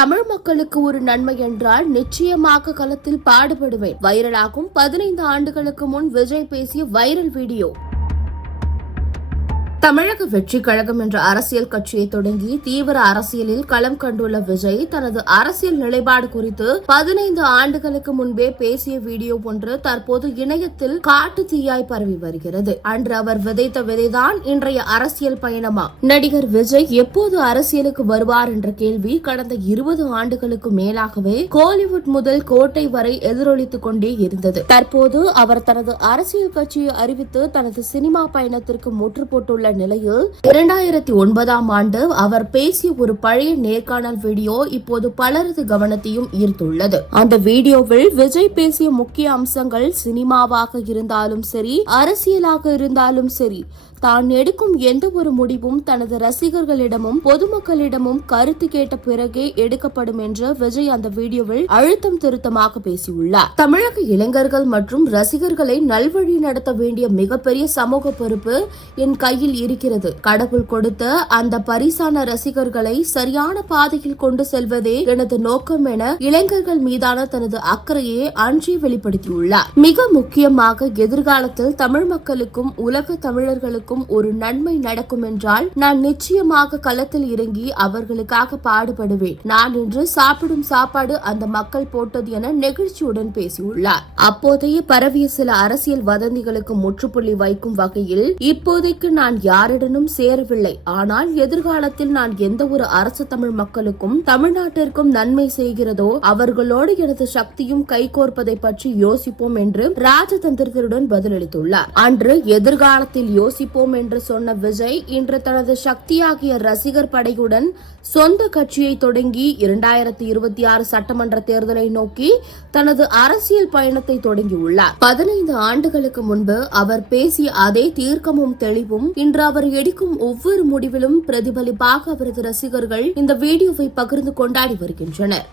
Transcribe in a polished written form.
தமிழ் மக்களுக்கு ஒரு நன்மை என்றால் நிச்சயமாக களத்தில் பாடுபடுவேன். வைரலாகும் 15 ஆண்டுகளுக்கு முன் விஜய் பேசிய வைரல் வீடியோ. தமிழக வெற்றி கழகம் என்ற அரசியல் கட்சியை தொடங்கி தீவிர அரசியலில் களம் கண்டுள்ள விஜய் தனது அரசியல் நிலைப்பாடு குறித்து 15 ஆண்டுகளுக்கு முன்பே பேசிய வீடியோ ஒன்று தற்போது இணையத்தில் காட்டு தீயாய் பரவி வருகிறது. அன்று அவர் விதைத்த விதைதான் இன்றைய அரசியல் பயணமா? நடிகர் விஜய் எப்போது அரசியலுக்கு வருவார் என்ற கேள்வி கடந்த 20 ஆண்டுகளுக்கு மேலாகவே கோலிவுட் முதல் கோட்டை வரை எதிரொலித்துக் கொண்டே இருந்தது. தற்போது அவர் தனது அரசியல் கட்சியை அறிவித்து தனது சினிமா பயணத்திற்கு முற்றுப்போட்டுள்ள நிலையில் 2009ஆம் ஆண்டு அவர் பேசிய ஒரு பழைய நேர்காணல் வீடியோ இப்போது பலரது கவனத்தையும் ஈர்த்துள்ளது. அந்த வீடியோவில் விஜய் பேசிய முக்கிய அம்சங்கள் சினிமாவாக இருந்தாலும் சரி, அரசியலாக இருந்தாலும் சரி, தான் எடுக்கும் எந்த ஒரு முடிவும் தனது ரசிகர்களிடமும் பொதுமக்களிடமும் கருத்து கேட்ட பிறகே எடுக்கப்படும் என்று விஜய் அந்த வீடியோவில் அழுத்தம் திருத்தமாக பேசியுள்ளார். தமிழக இளைஞர்கள் மற்றும் ரசிகர்களை நல்வழி நடத்த வேண்டிய மிகப்பெரிய சமூக பொறுப்பு என் கையில் இருக்கிறது. கடவுள் கொடுத்த அந்த பரிசான ரசிகர்களை சரியான பாதையில் கொண்டு செல்வதே எனது நோக்கம் என இளைஞர்கள் மீதான தனது அக்கறையை அன்றே வெளிப்படுத்தியுள்ளார். மிக முக்கியமாக எதிர்காலத்தில் தமிழ் மக்களுக்கும் உலக தமிழர்களுக்கும் ஒரு நன்மை நடக்கும் என்றால் நான் நிச்சயமாக களத்தில் இறங்கி அவர்களுக்காக பாடுபடுவேன். நான் இன்று சாப்பிடும் சாப்பாடு அந்த மக்கள் போட்டது என நெகிழ்ச்சியுடன் பேசியுள்ளார். அப்போதைய பரவிய சில அரசியல் வதந்திகளுக்கு முற்றுப்புள்ளி வைக்கும் வகையில் இப்போதைக்கு நான் யாருடனும் சேரவில்லை, ஆனால் எதிர்காலத்தில் நான் எந்த ஒரு அரசு தமிழ் மக்களுக்கும் தமிழ்நாட்டிற்கும் நன்மை செய்கிறதோ அவர்களோடு எனது சக்தியும் கைகோர்ப்பதை பற்றி யோசிப்போம் என்று ராஜதந்திரத்துடன் பதிலளித்துள்ளார். அன்று எதிர்காலத்தில் யோசிப்போம் என்று சொன்ன விஜய் இன்று தனது சக்தியாகிய ரசிகர் படையுடன் சொந்த கட்சியை தொடங்கி 2026 சட்டமன்ற தேர்தலை நோக்கி தனது அரசியல் பயணத்தை தொடங்கியுள்ளார். 15 ஆண்டுகளுக்கு முன்பு அவர் பேசிய அதே தீர்க்கமும் தெளிவும் இன்று அவர் எடுக்கும் ஒவ்வொரு முடிவிலும் பிரதிபலிப்பாக அவரது ரசிகர்கள் இந்த வீடியோவை பகிர்ந்து கொண்டாடி வருகின்றனர்.